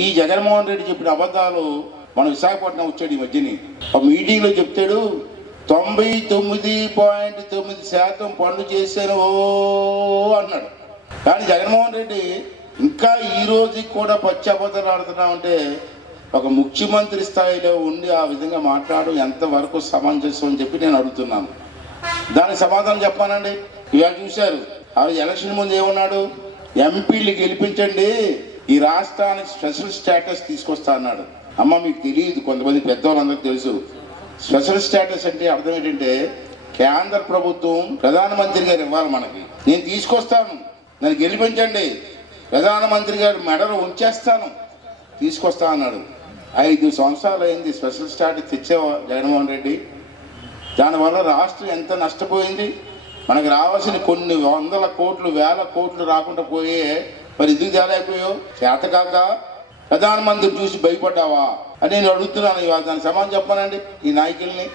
ఈ జగన్మోహన్ రెడ్డి చెప్పిన అబద్ధాలు మన విశాఖపట్నం వచ్చాడు ఈ మధ్యని. ఒక మీటింగ్లో చెప్తాడు తొంభై తొమ్మిది పాయింట్ తొమ్మిది శాతం పనులు చేశాను ఓ అన్నాడు కానీ జగన్మోహన్ రెడ్డి ఇంకా ఈ రోజుకి కూడా పచ్చి అబద్ధాలు ఆడుతున్నామంటే ఒక ముఖ్యమంత్రి స్థాయిలో ఉండి ఆ విధంగా మాట్లాడడం ఎంతవరకు సమంజసం అని చెప్పి నేను అడుగుతున్నాను. దానికి సమాధానం చెప్పానండి ఇవాళ చూశారు ఆ ఎలక్షన్ ముందు ఏమన్నాడు? ఎంపీలు గెలిపించండి ఈ రాష్ట్రానికి స్పెషల్ స్టేటస్ తీసుకొస్తా అన్నాడు. అమ్మ మీకు తెలియదు కొంతమంది పెద్దవాళ్ళందరికీ తెలుసు. స్పెషల్ స్టేటస్ అంటే అర్థం ఏంటంటే కేంద్ర ప్రభుత్వం ప్రధానమంత్రి గారు ఇవ్వాలి మనకి. నేను తీసుకొస్తాను. నన్ను గెలిపించండి. ప్రధానమంత్రి గారు మెడలు ఉంచేస్తాను. తీసుకొస్తా అన్నాడు. ఐదు సంవత్సరాలు అయింది స్పెషల్ స్టాటస్ తెచ్చావా జగన్మోహన్ రెడ్డి? దానివల్ల రాష్ట్రం ఎంత నష్టపోయింది? మనకు రావాల్సిన కొన్ని వందల కోట్లు వేల కోట్లు రాకుండా పోయే మరి ఎందుకు తేలేకపోయావు? చేతకాక ప్రధానమంత్రి చూసి భయపడ్డావా? అని నేను అడుగుతున్నాను ఇవాళ దానికి సమాధానం చెప్పానండి ఈ నాయకుల్ని.